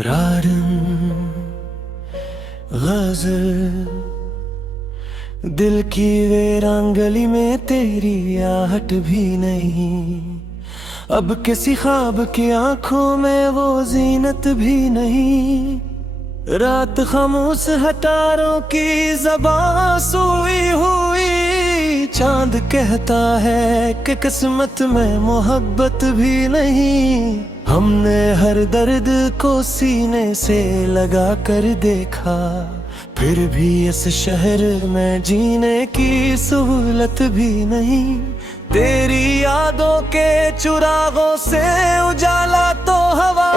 रारन गज़ल दिल की वीरान गली में तेरी आहट भी नहीं, अब किसी ख्वाब की आंखों में वो जीनत भी नहीं। रात खामोश हटारों की ज़बां सोई हुई, चांद कहता है कि किस्मत में मोहब्बत भी नहीं। हमने हर दर्द को सीने से लगा कर देखा, फिर भी इस शहर में जीने की सहूलत भी नहीं। तेरी यादों के चुरागों से उजाला तो हवा,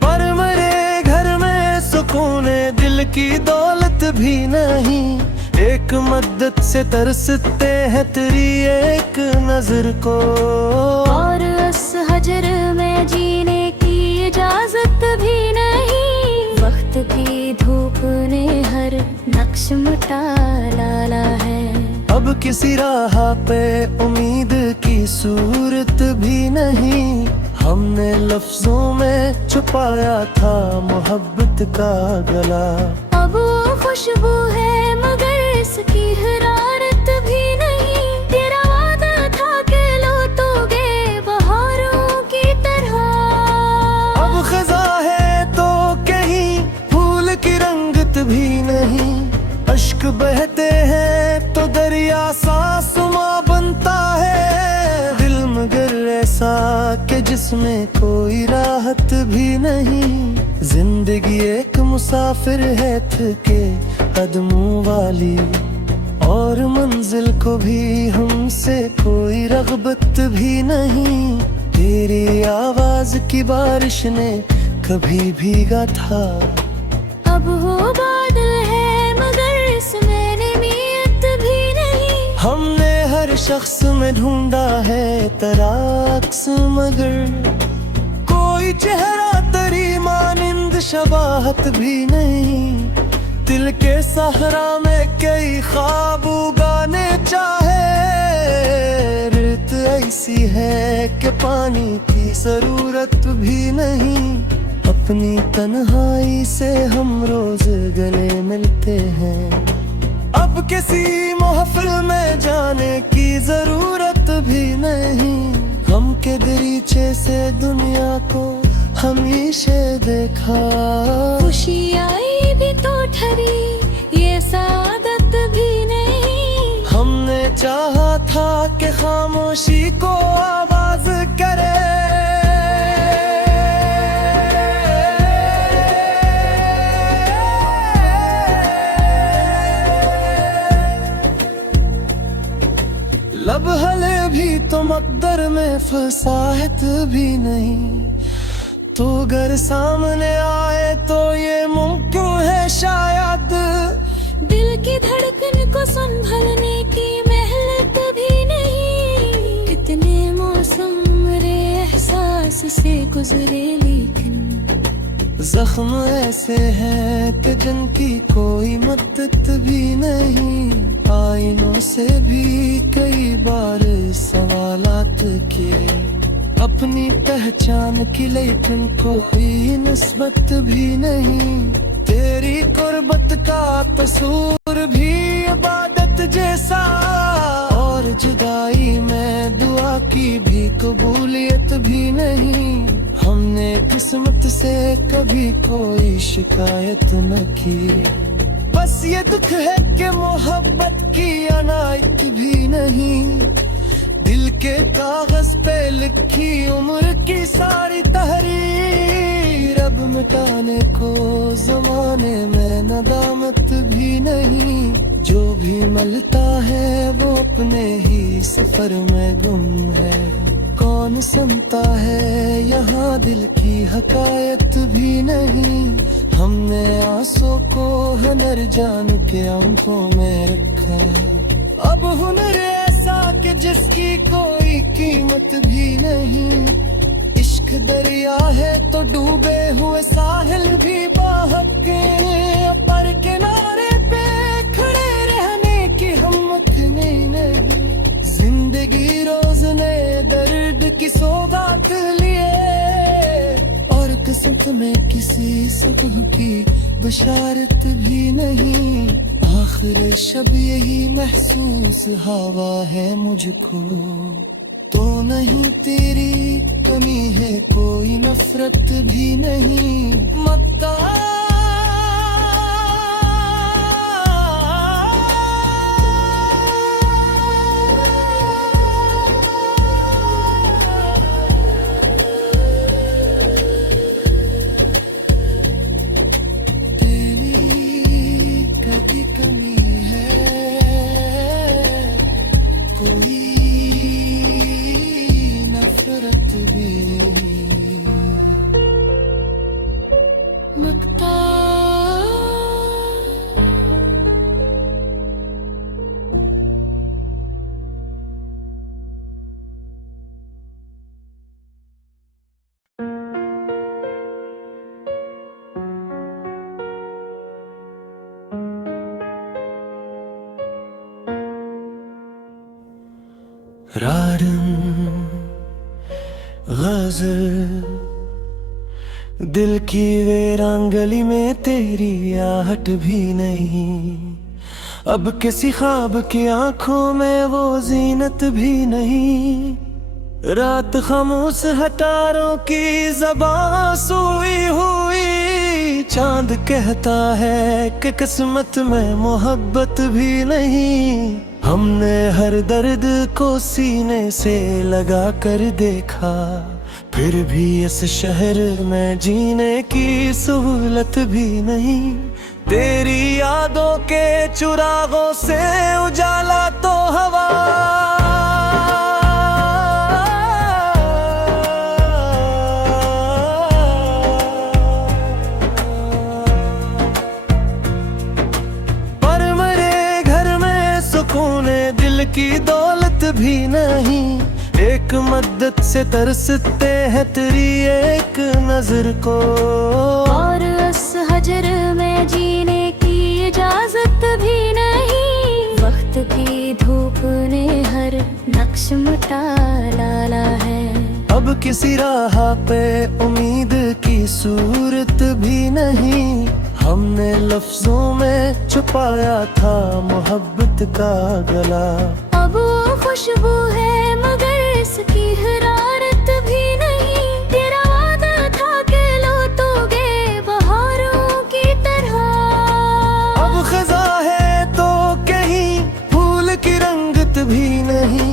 पर मेरे घर में सुकून दिल की दौलत भी नहीं। एक मद्दत से तरसते हैं तेरी एक नजर को, और उस हजर में जीने की इजाजत भी नहीं। वक्त की धूप ने हर नक्श मिटा डाला है, अब किसी राह पे उम्मीद की सूरत भी नहीं। हमने लफ्जों में छुपाया था मोहब्बत का गला, अब वो खुशबू है मगर इसकी हरारत भी नहीं। तेरा वादा था कि लौटोगे बहारों की तरह, अब खज़ा है तो कहीं फूल की रंगत भी नहीं। अश्क बहते हैं तो दरिया सासुमा बनता है, दिल मगर ऐसा कि जिसमें कोई राहत भी नहीं। जिंदगी एक मुसाफिर है थके कदमों वाली, और मंजिल को भी हमसे कोई रग़बत भी नहीं। तेरी आवाज की बारिश ने कभी भीगा था, अब वो बादल है मगर इसमें नियत भी नहीं। हमने हर शख्स में ढूंढा है तराक्स, मगर कोई चेहरा तेरी मानिंद शबाहत भी नहीं। दिल के सहरा में कई ख्वाब उगाने चाहे, रेत ऐसी है कि पानी की जरूरत भी नहीं। अपनी तन्हाई से हम रोज गले मिलते हैं, अब किसी महफिल में जाने की जरूरत भी नहीं। हम के दरीचे से दुनिया को हमेशा देखा, खुशी आई भी तो ठहरी ये सादत भी नहीं। हमने चाहा था कि खामोशी को आवाज करे, लब हले भी तो मकदर में फसाहत भी नहीं। तो अगर सामने आए तो ये मुमकिन है शायद, दिल की धड़कन को संभलने की मेहनत भी नहीं। कितने मौसम मेरे एहसास से गुजरे लेकिन जख्म ऐसे हैं कि जिनकी कोई मदद भी नहीं। आईनों से भी कई बार सवालात किए अपनी पहचान की, लेकिन कोई निस्बत भी नहीं। तेरी कुर्बत का तसूर भी इबादत जैसा, और जुदाई में दुआ की भी कबूलियत भी नहीं। हमने किस्मत से कभी कोई शिकायत न की, बस ये दुख है कि मोहब्बत की अनायत भी नहीं। दिल के कागज पे लिखी उम्र की सारी तहरीर, अब मिटाने को जमाने में नदामत भी नहीं। जो भी मिलता है वो अपने ही सफर में गुम है, कौन सुनता है यहाँ दिल की हकायत भी नहीं। हमने आंसू को हुनर जान के आंखों में रखा, अब हुनर ऐसा कि जिसकी कोई कीमत भी नहीं। इश्क दरिया है तो डूबे हुए साहिल भी बहक के, पर किनारे पे की सौगात लिए, और किस्मत में किसी सुबह की बशारत भी नहीं। आखिर शब यही महसूस हवा है मुझको, तो नहीं तेरी कमी है कोई नफरत भी नहीं। मत्ता कमी है कोई नफरत भी मक्ता। रारन गज़ल दिल की वीरान गली में तेरी आहट भी नहीं। अब किसी ख्वाब की आंखों में वो जीनत भी नहीं। रात खामोश हटारों की ज़बां सोई हुई, चांद कहता है कि किस्मत में मोहब्बत भी नहीं। हमने हर दर्द को सीने से लगा कर देखा, फिर भी इस शहर में जीने की सहूलत भी नहीं। तेरी यादों के चुरागों से उजाला तो हवा, दिल की दौलत भी नहीं। एक मद्दत से तरसते हैं तेरी एक नजर को, और उस हजर में जीने की इजाजत भी नहीं। वक्त की धूप ने हर नक्श मिटा डाला है। अब किसी राह पे उम्मीद की सूरत भी नहीं। हमने लफ्जों में छुपाया था मोहब्बत का गला। अब वो खुशबू है मगर इसकी हरारत भी नहीं। तेरा वादा था कि लौटोगे बहारों की तरह। अब खज़ा है तो कहीं फूल की रंगत भी नहीं।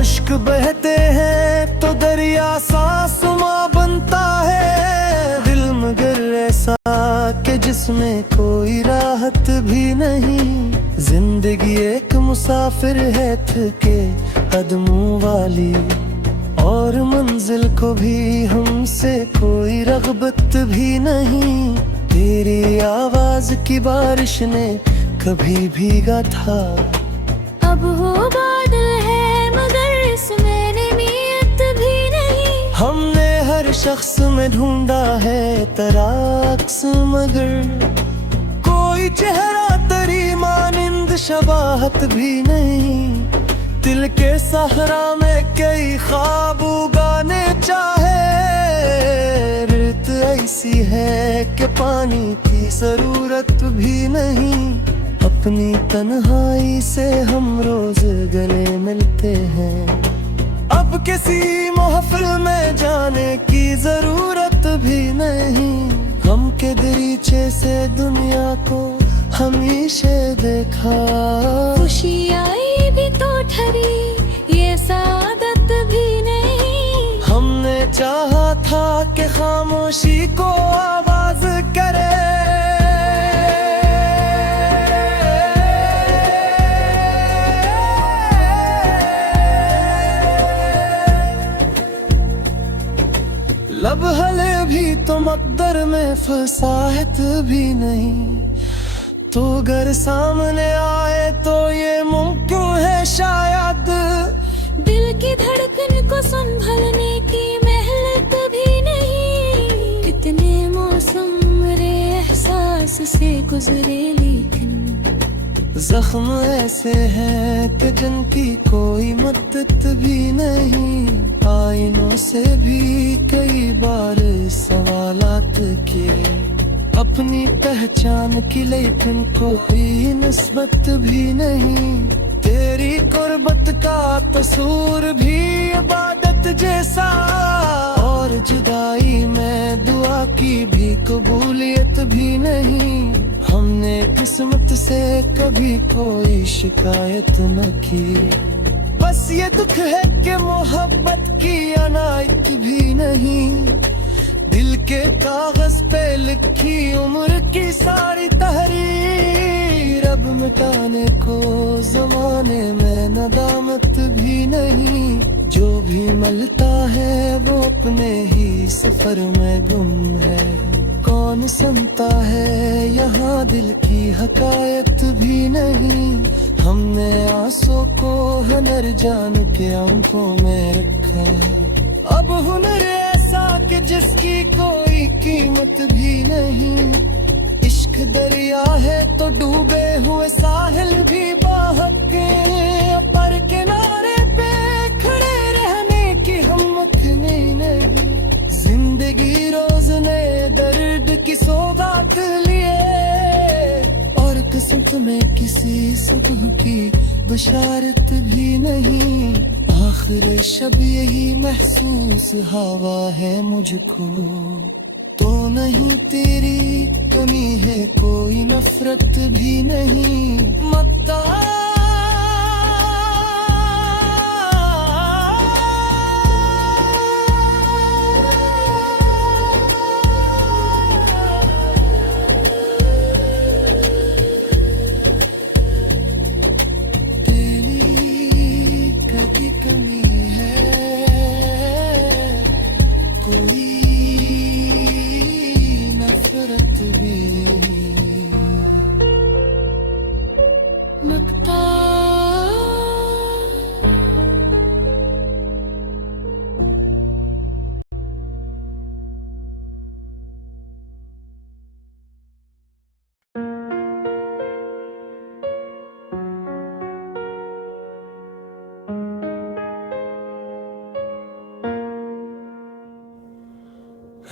अश्क बहते हैं तो दरिया सासुमा बनता है। दिल मगर ऐसा कि जिसमें कोई राहत भी नहीं। जिंदगी एक मुसाफिर है थके कदमों वाली, और मंजिल को भी हमसे कोई रग़बत भी नहीं। तेरी आवाज की बारिश ने कभी भीगा था। अब हो बादल है मगर इसमें नियत भी नहीं। हमने हर शख्स में ढूंढा है तराक्स, मगर कोई चेहरा तेरी मानिंद शबाहत भी नहीं। दिल के सहरा में कई ख्वाब उगाने चाहे। रेत ऐसी है कि पानी की जरूरत भी नहीं। अपनी तन्हाई से हम रोज गले मिलते हैं। अब किसी महफिल में जाने की जरूरत भी नहीं। हम के दरीचे से दुनिया को हमेशा देखा। खुशी आई भी तो ठहरी ये सादत भी नहीं। हमने चाहा था कि खामोशी को आवाज करे। लब हले भी तो मकदर में फसाहत भी नहीं। तो अगर सामने आए तो ये मुमकिन है शायद। दिल की धड़कन को संभलने की मेहनत भी नहीं। कितने मौसम मेरे एहसास से गुजरे लेकिन जख्म ऐसे हैं कि जिनकी कोई मदद भी नहीं, आईनों से भी कई बार सवालात किए, अपनी पहचान की लेकिन कोई निस्बत भी नहीं, तेरी कुर्बत का तसूर भी इबादत जैसा, और जुदाई में दुआ की भी कबूलियत भी नहीं, हमने किस्मत से कभी कोई शिकायत न की, बस ये दुख है कि मोहब्बत की अनायत भी नहीं, दिल के कागज पे लिखी उम्र की सारी तहरीर अब मिटाने को जमाने में नदामत भी नहीं, जो भी मिलता है वो अपने ही सफर में गुम है, कौन सुनता है यहाँ दिल की हकायत भी नहीं, हमने आंसू को हुनर जान के आंखों में रखा, अब हुनर ऐसा कि जिसकी कोई कीमत भी नहीं, इश्क दरिया है तो डूबे हुए साहिल भी बहके, पर किनारे पे खड़े रहने की हिम्मत नहीं, जिंदगी रोज नए दर्द की सौगात लिए, और किस्मत में किसी सुबह की बशारत भी नहीं, आखिर शब यही महसूस हवा है मुझको, तो नहीं तेरी कमी है कोई नफरत भी नहीं, मत्ता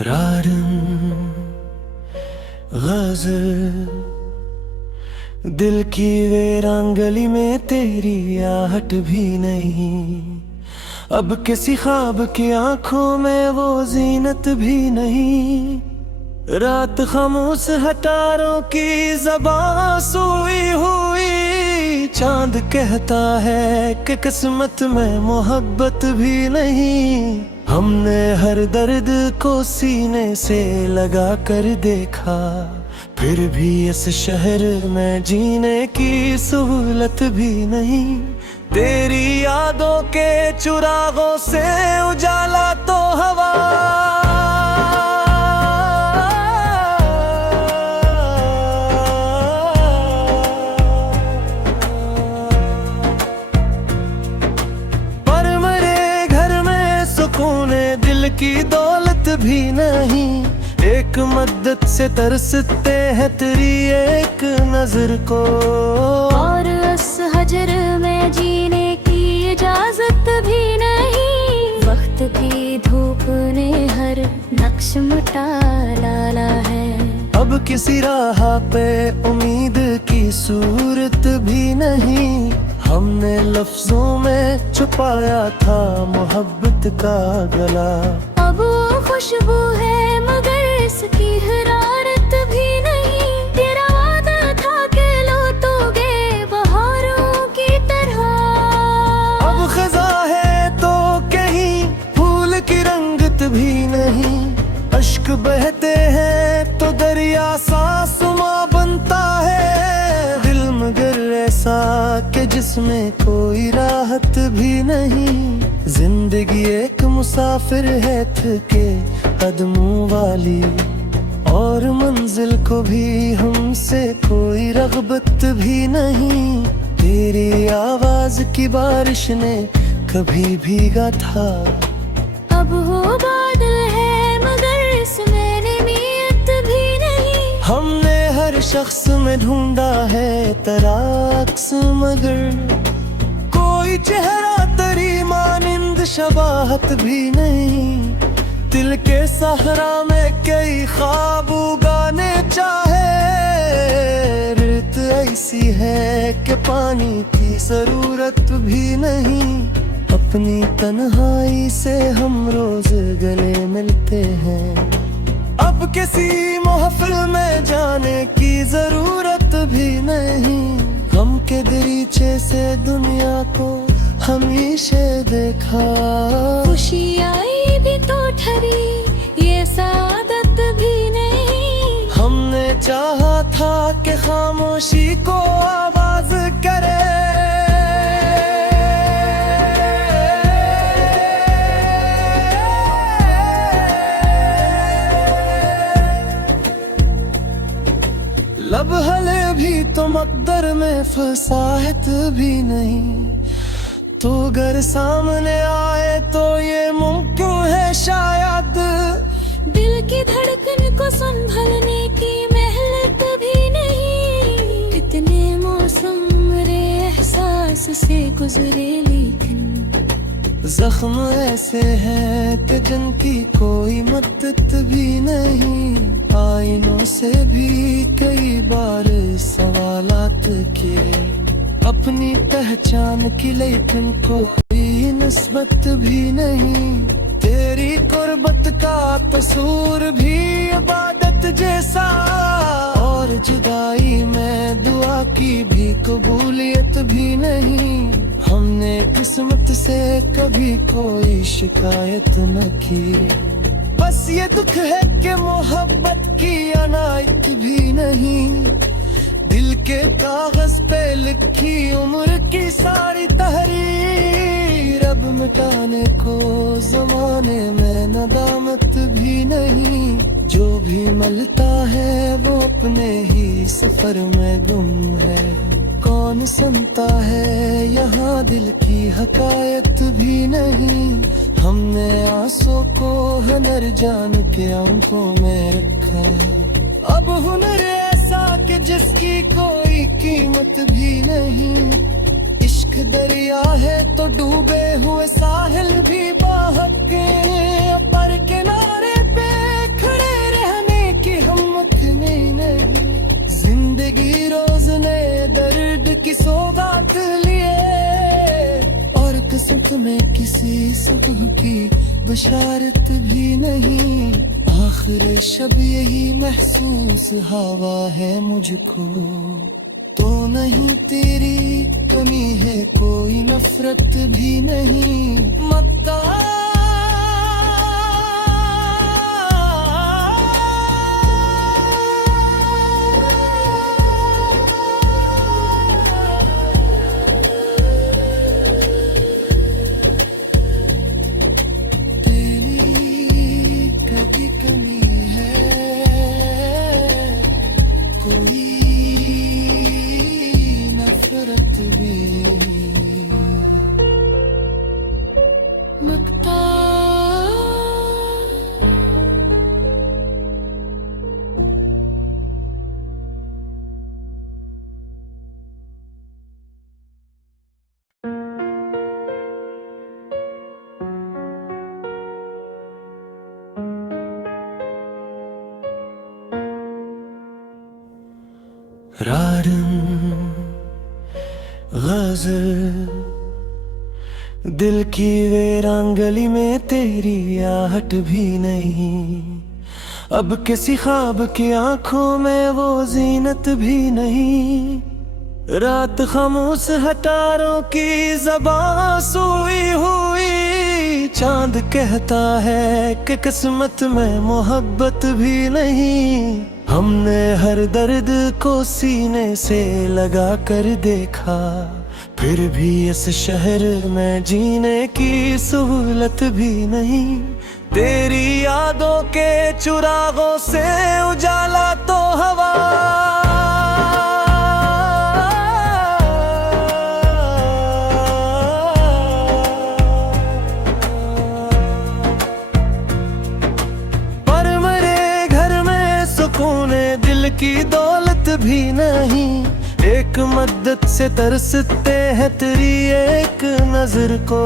रारम गज़ल दिल की वीरान गली में तेरी आहट भी नहीं, अब किसी ख्वाब की आंखों में वो जीनत भी नहीं, रात खामोश हटारों की ज़बां सोई हुई, चांद कहता है कि किस्मत में मोहब्बत भी नहीं, हमने हर दर्द को सीने से लगा कर देखा, फिर भी इस शहर में जीने की सहूलत भी नहीं, तेरी यादों के चुरागों से उजाला तो हवा, दिल की दौलत भी नहीं, एक मदद से तरसते हैं तेरी एक नजर को, और उस हजर में जीने की इजाजत भी नहीं, वक्त की धूप ने हर नक्श मिटा डाला है, अब किसी राह पे उम्मीद की सूरत भी नहीं, हमने लफ्जों में छुपाया था मोहब्बत का गला, अब वो खुशबू है मगर इसकी हरारत भी नहीं, तेरा वादा था कि लौटोगे बहारों की तरह, अब खज़ा है तो कहीं फूल की रंगत भी नहीं, अश्क बहते हैं तो दरिया सासुमा बनता है, दिल मगर ऐसा कि जिसमें कोई राहत भी नहीं, जिंदगी एक मुसाफिर है थके कदमों वाली, और मंजिल को भी हमसे कोई रग़बत भी नहीं, तेरी आवाज की बारिश ने कभी भीगा था, अब हो बादल है मगर इसमें नियत भी नहीं, हमने हर शख्स में ढूंढा है तराक्स, मगर कोई चेहरा तेरी मानिंद शबाहत भी नहीं। दिल के सहरा में कई ख्वाब उगाने चाहे, रित ऐसी है कि पानी की जरूरत भी नहीं। अपनी तन्हाई से हम रोज गले मिलते हैं, अब किसी महफिल में जाने की जरूरत भी नहीं। हम के दरीचे से दुनिया को हमेशा देखा, खुशी आई भी तो ठहरी ये सादत भी नहीं। हमने चाहा था कि खामोशी को आवाज करे, लब हले भी तो मकदर में फसाहत भी नहीं। तो अगर सामने आए तो ये मुमकिन है शायद, दिल की धड़कन को संभलने की मेहनत भी नहीं। कितने मौसम मेरे एहसास से गुजरे, लेकिन जख्म ऐसे हैं कि जिनकी कोई मदद भी नहीं। आईनों से भी कई बार सवालात किए, अपनी पहचान की लेकिन कोई निस्बत भी नहीं। तेरी कुर्बत का तसूर भी इबादत जैसा, और जुदाई में दुआ की भी कबूलियत भी नहीं। हमने किस्मत से कभी कोई शिकायत न की, बस ये दुख है कि मोहब्बत की अनायत भी नहीं। दिल के कागज पे लिखी उम्र की सारी तहरीर, अब मिटाने को जमाने में नदामत भी नहीं। जो भी मिलता है वो अपने ही सफर में गुम है, कौन सुनता है यहाँ दिल की हकायत भी नहीं। हमने आंसू को हुनर जान के आंखों में रखा, अब हुनर ऐसा कि जिसकी कोई कीमत भी नहीं। इश्क दरिया है तो डूबे हुए साहिल भी बहक के, पर किनारे पे खड़े रहने की हिम्मत नहीं। जिंदगी रोज नए दर्द की सौगात लिए, और किस्मत में किसी सुबह की बशारत भी नहीं। आखिर शब यही महसूस हवा है मुझको, तो नहीं तेरी कमी है कोई नफरत भी नहीं। मक्का रारम गज़ल, दिल की वीरान गली में तेरी आहट भी नहीं। अब किसी ख्वाब की आंखों में वो जीनत भी नहीं। रात खामोश हटारों की ज़बां सोई हुई, चांद कहता है कि किस्मत में मोहब्बत भी नहीं। हमने हर दर्द को सीने से लगा कर देखा, फिर भी इस शहर में जीने की सहूलत भी नहीं। तेरी यादों के चुरागों से उजाला तो हवा, पर मेरे घर में सुकून दिल की दौलत भी नहीं। एक मद्दत से तरसते हैं तेरी एक नजर को।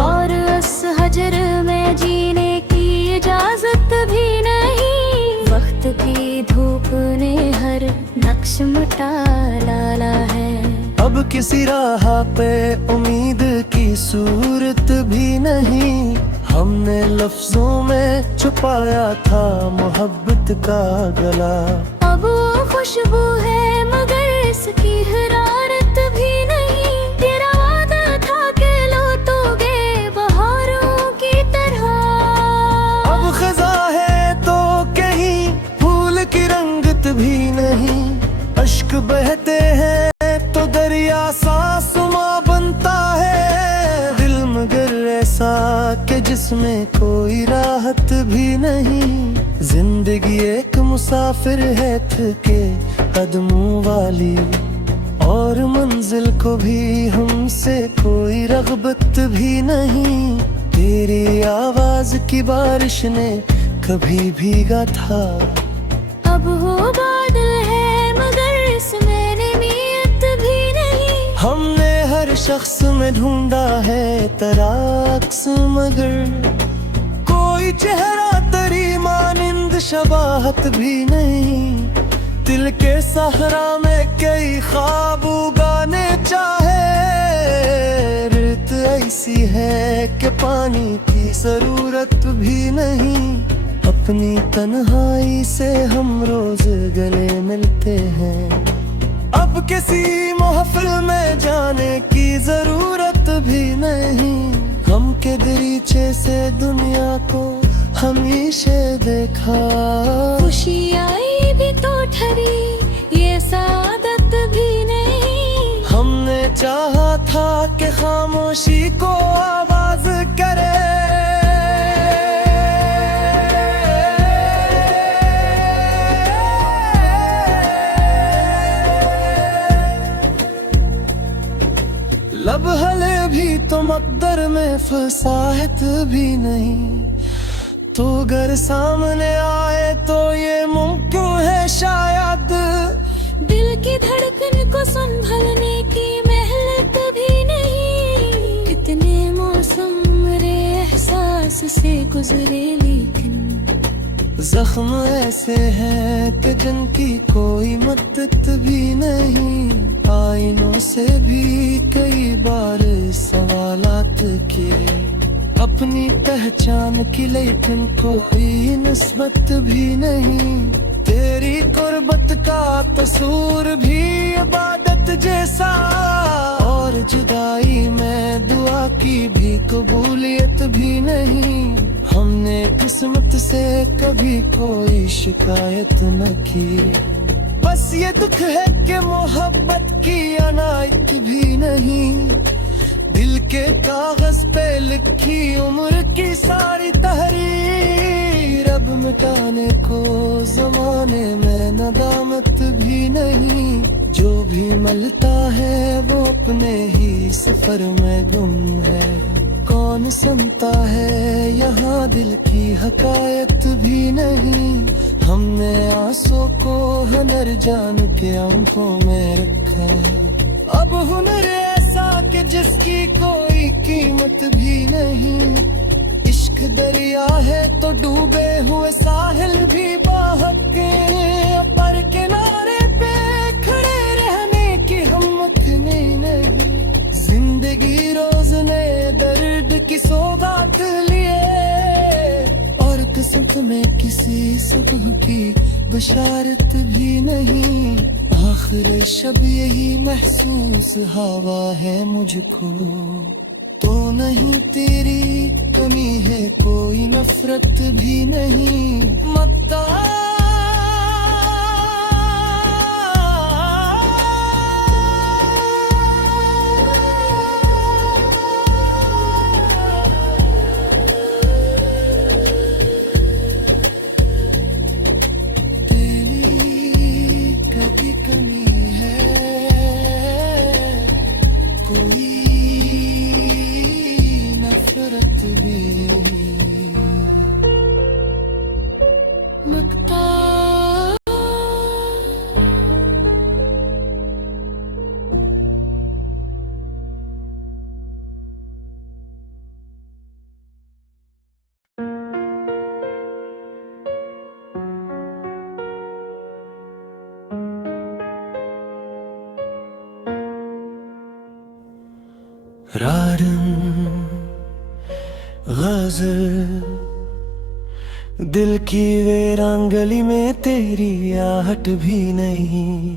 और उस हजर में जीने की इजाजत भी नहीं। वक्त की धूप ने हर नक्श मिटा डाला है। अब किसी राह पे उम्मीद की सूरत भी नहीं। हमने लफ्जों में छुपाया था मोहब्बत का गला। अब वो खुशबू है मगर इसकी हरारत भी नहीं। तेरा वादा था कि लौटोगे बहारों की तरह। अब खज़ा है तो कहीं फूल की रंगत भी नहीं। अश्क बहते हैं तो दरिया सासुमा बनता है। दिल मगर ऐसा कि जिसमें कोई राहत भी नहीं। जिंदगी एक मुसाफिर है थके कदमों वाली। और मंजिल को भी हमसे कोई रग़बत भी नहीं। तेरी आवाज की बारिश ने कभी भीगा था। अब हो बादल है मगर इसमें नीयत भी नहीं। हमने हर शख्स में ढूंढा है तराक्स मगर कोई चेहरा तेरी मानिंद शबाहत भी नहीं। दिल के सहरा में कई ख्वाब उगाने चाहे। रेत ऐसी है कि पानी की जरूरत भी नहीं। अपनी तन्हाई से हम रोज गले मिलते हैं। अब किसी महफिल में जाने की जरूरत भी नहीं। हम के दरीचे से दुनिया को हमेशा देखा। खुशी आई भी तो ठहरी ये सादत भी नहीं। हमने चाहा था कि खामोशी को आवाज करे। लब हले भी तो मकदर में फसाहत भी नहीं। तो अगर सामने आए तो ये मुमकिन है शायद। दिल की धड़कन को संभलने की मेहनत भी नहीं। कितने मौसम मेरे एहसास से गुजरे लेकिन जख्म ऐसे हैं कि जिनकी कोई मदद भी नहीं। आईनों से भी कई बार सवालात किए अपनी पहचान की, लेकिन कोई निस्बत भी नहीं। तेरी कुर्बत का तसूर भी इबादत जैसा, और जुदाई में दुआ की भी कबूलियत भी नहीं। हमने किस्मत से कभी कोई शिकायत न की, बस ये दुख है कि मोहब्बत की अनायत भी नहीं। दिल के कागज पे लिखी उम्र की सारी तहरीर अब मिटाने को जमाने में नदामत भी नहीं। जो भी मिलता है वो अपने ही सफर में गुम है। कौन सुनता है यहाँ दिल की हकायत भी नहीं। हमने आंसू को हुनर जान के आंखों में रखा, अब हुनर ऐसा कि जिसकी कोई कीमत भी नहीं। इश्क दरिया है तो डूबे हुए साहिल भी बहके, पर किनारे पे खड़े रहने की हिम्मत नहीं। जिंदगी रोज ने दर्द की सौगात लिए, और किस्मत में किसी सुबह की बशारत भी नहीं। आखिर शब यही महसूस हवा है मुझको, तो नहीं तेरी कमी है कोई नफरत भी नहीं। मत्ता रारन गज़ल दिल की वीरान गली में तेरी आहट भी नहीं,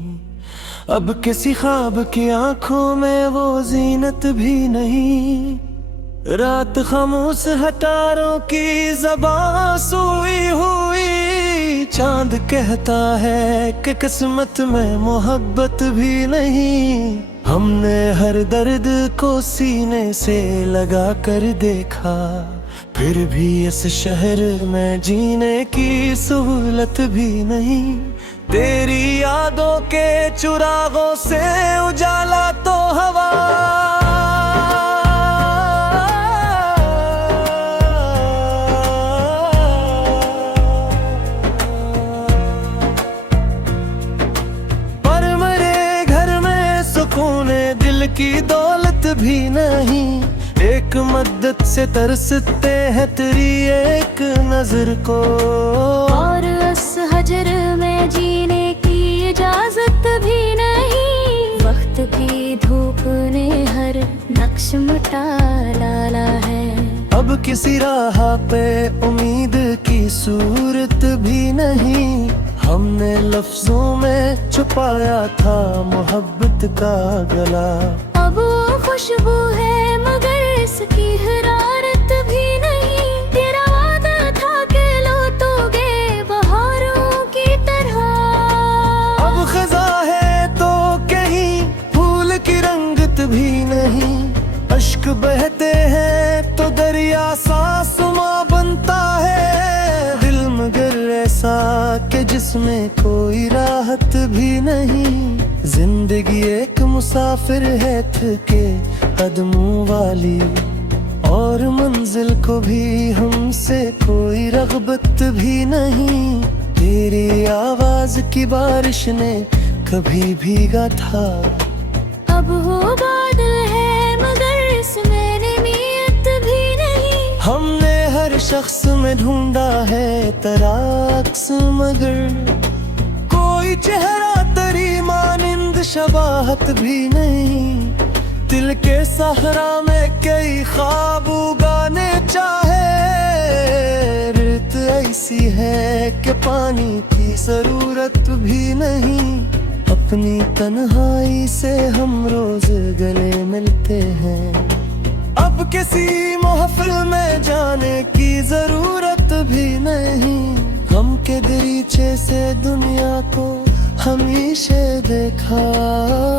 अब किसी ख्वाब की आंखों में वो जीनत भी नहीं। रात खामोश हटारों की ज़बां सोई हुई, चांद कहता है कि किस्मत में मोहब्बत भी नहीं। हमने हर दर्द को सीने से लगा कर देखा, फिर भी इस शहर में जीने की सहूलत भी नहीं। तेरी यादों के चुरागों से उजाला तो हवा, पर मेरे घर में सुकून दिल की दौलत भी नहीं। एक मद्दत से तरसते हैं तेरी एक नजर को, और उस हजर में जीने की इजाजत भी नहीं। वक्त की धूप ने हर नक्श मिटा डाला है, अब किसी राह पे उम्मीद की सूरत भी नहीं। हमने लफ्जों में छुपाया था मोहब्बत का गला, अब वो खुशबू है मगर इसकी हरारत भी नहीं। तेरा वादा था कि लौटोगे बहारों की तरह, अब खज़ा है तो कहीं फूल की रंगत भी नहीं। अश्क बहते हैं तो दरिया सासुमा बनता है, दिल मगर ऐसा कि जिसमें कोई राहत भी नहीं। जिंदगी एक मुसाफिर है थके कदमों वाली, और मंजिल को भी हमसे कोई रग़बत भी नहीं। तेरी आवाज की बारिश ने कभी भीगा था, अब हो बादल है मगर इसमें नीयत भी नहीं। हमने हर शख्स में ढूंढा है तराक्स मगर कोई चेहरा तेरी मानिंद शबाहत भी नहीं। दिल के सहरा में कई ख्वाब उगाने चाहे, रेत ऐसी है कि पानी की जरूरत भी नहीं। अपनी तन्हाई से हम रोज गले मिलते हैं, अब किसी महफिल में जाने की जरूरत भी नहीं। गम के दरीचे से दुनिया को हमेशा देखा,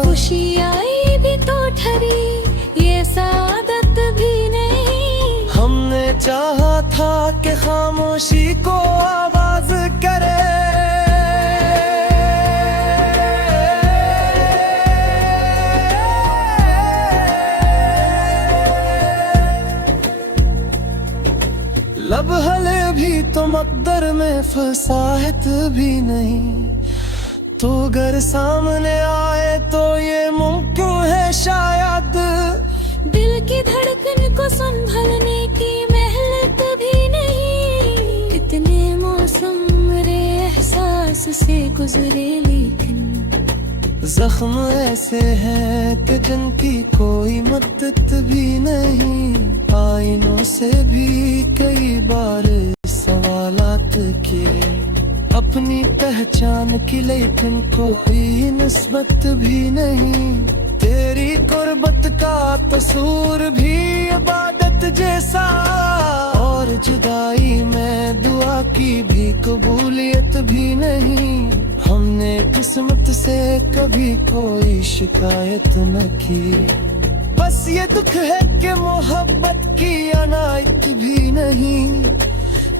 खुशी आई भी तो ठहरी ये सादत भी नहीं। हमने चाहा था कि खामोशी को आवाज करे, लब हले भी तो मकदर में फसाहत भी नहीं। तो अगर सामने आए तो ये मुमकिन है शायद, दिल की धड़कन को संभलने की मेहनत भी नहीं। कितने मौसम मेरे एहसास से गुजरे लेकिन जख्म ऐसे हैं कि जिनकी कोई मदद भी नहीं। आईनों से भी कई बार सवालात किए, अपनी पहचान की लेकिन कोई निस्बत भी नहीं। तेरी कुर्बत का तसूर भी इबादत जैसा, और जुदाई में दुआ की भी कबूलियत भी नहीं। हमने किस्मत से कभी कोई शिकायत न की, बस ये दुख है कि मोहब्बत की अनायत भी नहीं।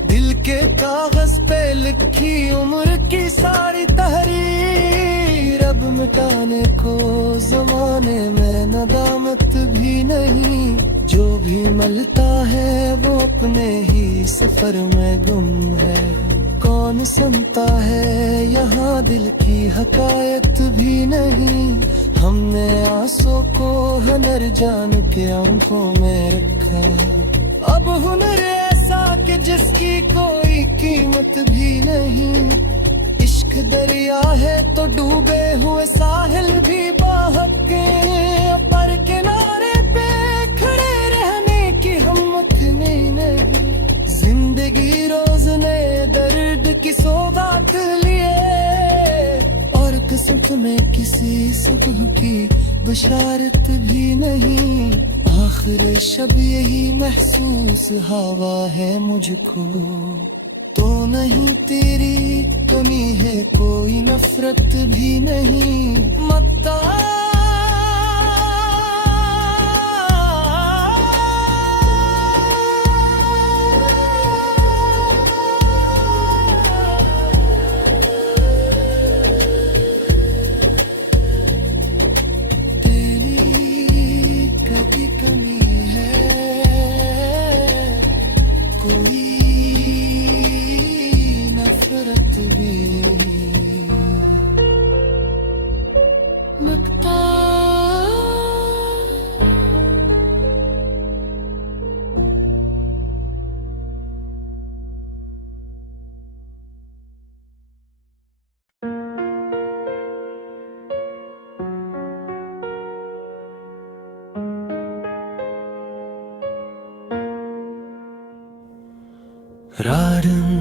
दिल के कागज पे लिखी उम्र की सारी तहरीर, अब मिटाने को जमाने में नदामत भी नहीं। जो भी मिलता है वो अपने ही सफर में गुम है, कौन सुनता है यहाँ दिल की हकायत भी नहीं। हमने आंसू को हुनर जान के आंखों में रखा, अब हुनर ऐसा कि जिसकी कोई कीमत भी नहीं। इश्क दरिया है तो डूबे हुए साहिल भी बहक के, पर किनारे पे की सौगात लिए, और किस्मत में किसी सुबह की बशारत भी नहीं। आखिर शब यही महसूस हवा है मुझको, तो नहीं तेरी कमी है कोई नफरत भी नहीं। मत्ता रारन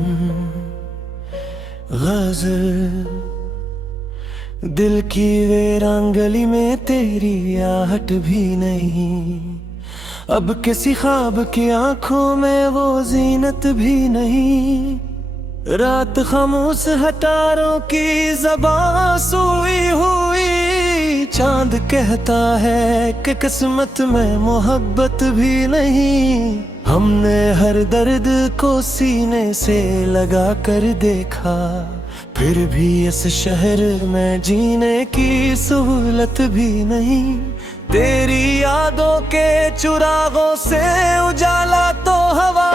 गज़ल दिल की वीरान गली में तेरी आहट भी नहीं। अब किसी ख्वाब की आंखों में वो जीनत भी नहीं। रात खामोश हटारों की ज़बां सोई हुई, चांद कहता है कि किस्मत में मोहब्बत भी नहीं। हमने हर दर्द को सीने से लगा कर देखा, फिर भी इस शहर में जीने की सहूलत भी नहीं। तेरी यादों के चुरागों से उजाला तो हवा,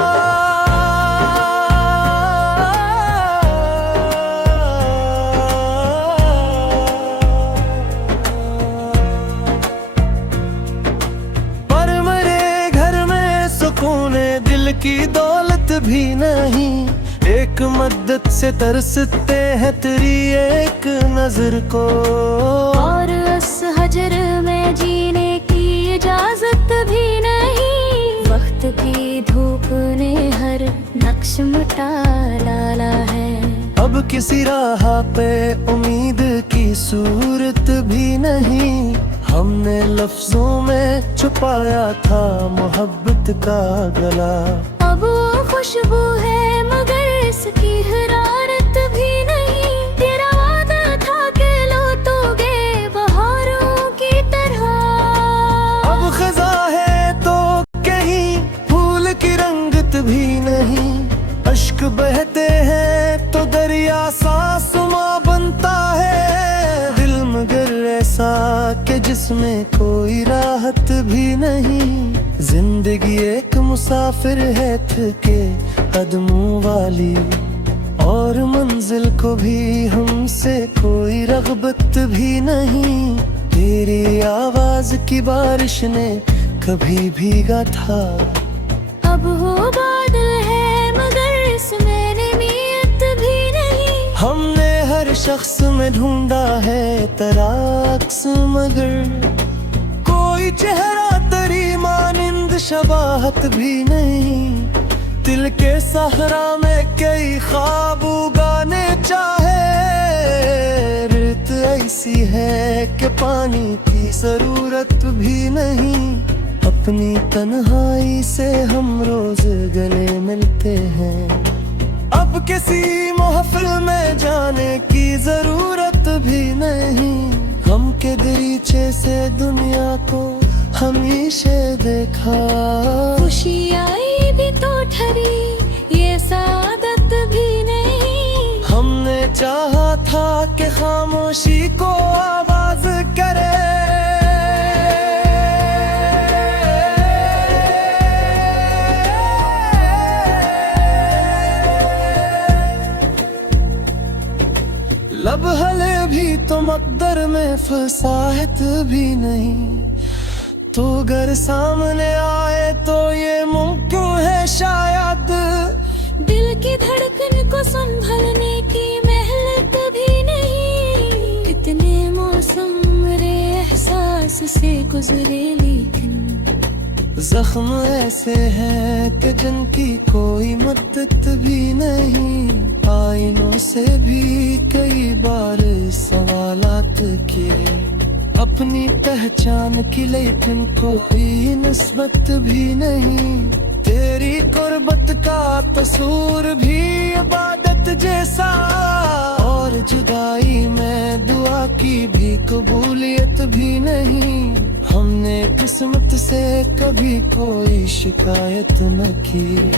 पर मेरे घर में सुकून दिल की दौलत भी नहीं। एक मद्दत से तरसते हैं तेरी एक नजर को, और उस हजर में जीने की इजाजत भी नहीं। वक्त की धूप ने हर नक्श मिटा डाला है। अब किसी राह पे उम्मीद की सूरत भी नहीं। हमने लफ्जों में छुपाया था मोहब्बत का गला। अब वो खुशबू है मगर इसकी हरारत भी नहीं। तेरा वादा था कि लौटोगे बहारों की तरह। अब खज़ा है तो कहीं फूल की रंगत भी नहीं। अश्क बहते हैं तो दरिया सासुमा बनता है। दिल मगर ऐसा कि जिसमें कोई राहत भी नहीं। जिंदगी एक मुसाफिर है थके कदमों वाली, और मंजिल को भी हमसे कोई रग़बत भी नहीं। तेरी आवाज की बारिश ने कभी भीगा था। अब हो बादल है मगर इसमें नीयत भी नहीं। हमने हर शख्स में ढूंढा है तराक्स, मगर कोई चेहरा तेरी मानिंद शबाहत भी नहीं। दिल के सहरा में कई ख्वाब उगाने चाहे। रित ऐसी है कि पानी की जरूरत भी नहीं। अपनी तन्हाई से हम रोज गले मिलते हैं। अब किसी महफिल में जाने की जरूरत भी नहीं। हम के दरीचे से दुनिया को हमेशा देखा। खुशी आई भी तो ठहरी ये सादत भी नहीं। हमने चाहा था कि खामोशी को आवाज करे। लब हले भी तो मकदर में फसाहत भी नहीं। तो अगर सामने आए तो ये मुमकिन है शायद। दिल की धड़कन को संभलने की मेहनत भी नहीं। कितने मौसम मेरे एहसास से गुजरे लेकिन जख्म ऐसे हैं कि जिनकी कोई मदद भी नहीं। आईनों से भी कई बार सवालात किए, अपनी पहचान की लेकिन कोई निस्बत भी नहीं। तेरी कुर्बत का तसूर भी इबादत जैसा, और जुदाई में दुआ की भी कबूलियत भी नहीं। हमने किस्मत से कभी कोई शिकायत न की,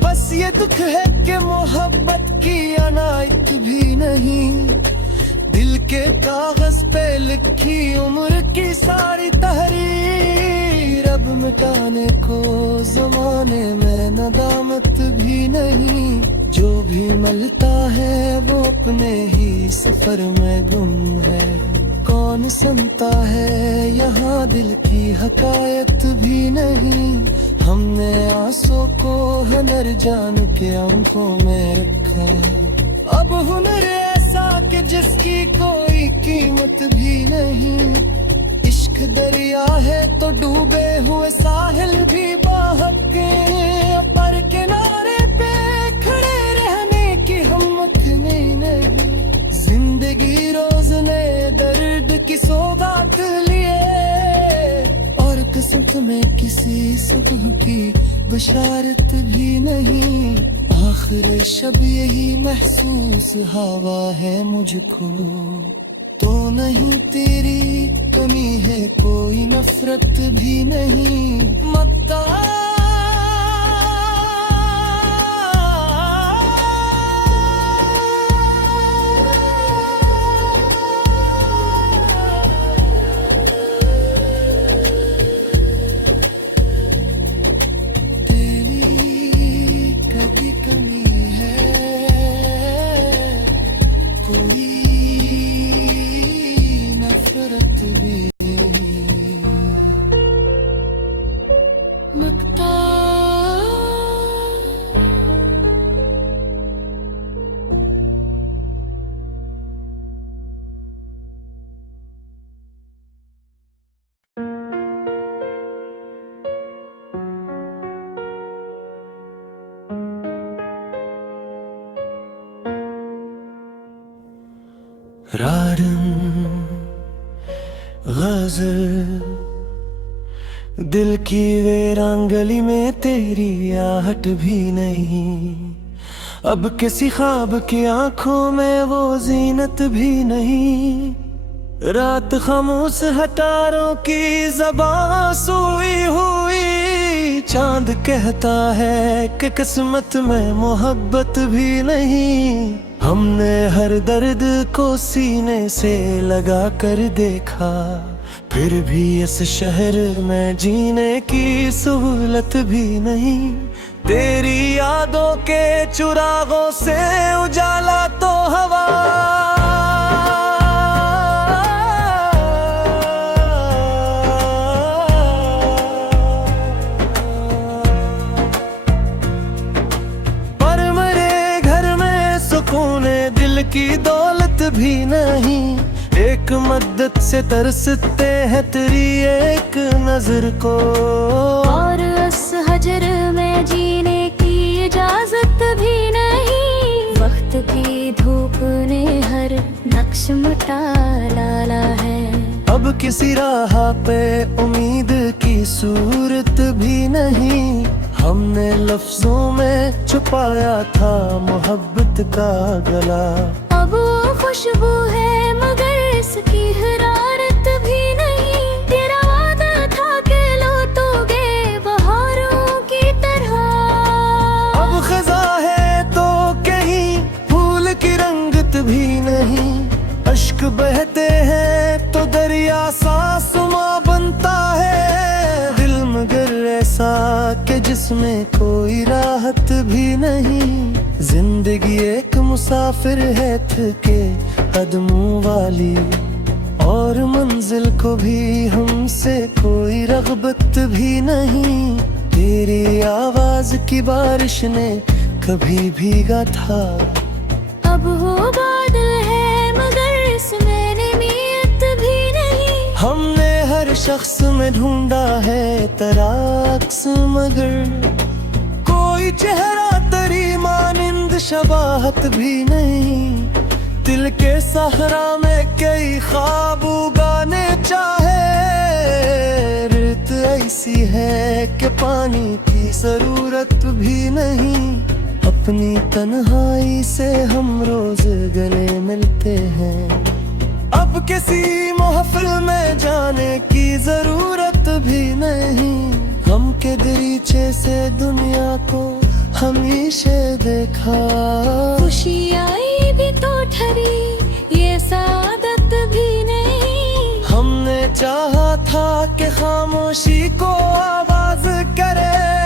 बस ये दुख है कि मोहब्बत की अनायत भी नहीं। दिल के कागज पे लिखी उम्र की सारी तहरीर, अब मिटाने को जमाने में नदामत भी नहीं। जो भी मिलता है वो अपने ही सफर में गुम है, कौन सुनता है यहाँ दिल की हकायत भी नहीं। हमने आंसू को हुनर जान के आंखों में रखा, अब हुनर ऐसा कि जिसकी कोई कीमत भी नहीं। इश्क दरिया है तो डूबे हुए साहिल भी बहक के, पर किनारे पे खड़े रहने की हिम्मत नहीं। जिंदगी रोज नए दर्द की सौगात लिए, और किस्मत में किसी सुबह की बशारत भी नहीं। आखिर शब यही महसूस हवा है मुझको, तो नहीं तेरी कमी है कोई नफरत भी नहीं। मत्ता रारन गज़ल, दिल की वीरान गली में तेरी आहट भी नहीं। अब किसी ख्वाब की आंखों में वो जीनत भी नहीं। रात खामोश हटारों की ज़बां सोई हुई, चांद कहता है कि किस्मत में मोहब्बत भी नहीं। हमने हर दर्द को सीने से लगा कर देखा, फिर भी इस शहर में जीने की सहूलत भी नहीं। तेरी यादों के चुरागों से उजाला तो हवा, पर मेरे घर में सुकून दिल की दौलत भी नहीं। एक मद्दत से तरसते हैं तेरी एक नजर को, और उस हजर में जीने की इजाजत भी नहीं। वक्त की धूप ने हर नक्श मिटा डाला है, अब किसी राह पे उम्मीद की सूरत भी नहीं। हमने लफ्जों में छुपाया था मोहब्बत का गला, अब वो खुशबू है मगर इसकी हरारत भी नहीं। तेरा वादा था कि लौटोगे बहारों की तरह, अब खज़ा है तो कहीं फूल की रंगत भी नहीं। अश्क बहते हैं तो दरिया सासुमा बनता है, दिल मगर ऐसा कि जिसमें कोई राहत भी नहीं। जिंदगी एक मुसाफिर है थके कदमों वाली, और मंजिल को भी हमसे कोई रग़बत भी नहीं। तेरी आवाज की बारिश ने कभी भीगा था, अब हो बादल है मगर इसमें नीयत भी नहीं। हमने हर शख्स में ढूंढा है तराक्स, मगर शबाहत भी नहीं। दिल के सहरा में कई ख्वाब उगाने चाहे। रित ऐसी है कि पानी की जरूरत भी नहीं। अपनी तन्हाई से हम रोज गले मिलते हैं। अब किसी महफिल में जाने की जरूरत भी नहीं। गम के दरीचे से दुनिया को हमेशा देखा। खुशी आई भी तो ठहरी ये सादत भी नहीं। हमने चाहा था कि खामोशी को आवाज करे।